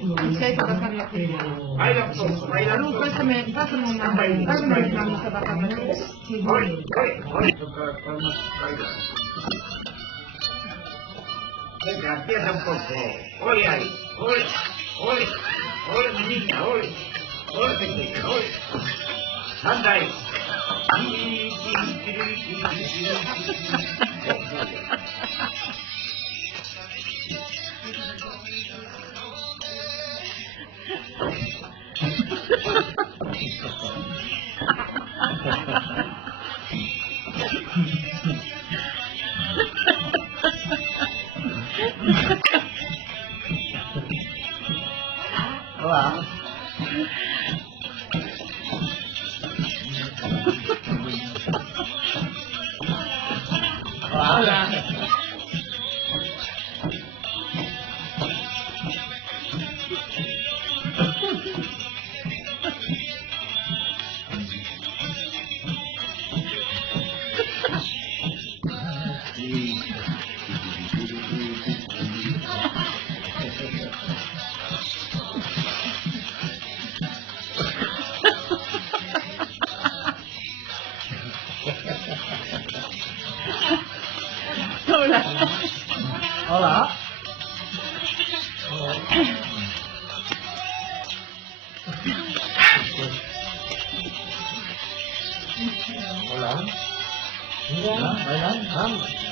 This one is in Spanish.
Si hay que pasar la fila. Baila un poco, baila un Salud, poco. pásame una dinamita para pasar. Oye, baila. Venga, empieza un poco. Oye ahí, oye, mi niña, oye, pequeña, oye. Anda ahí. Hola. Hola. Hola. Hola. Hola. Mira, bailando.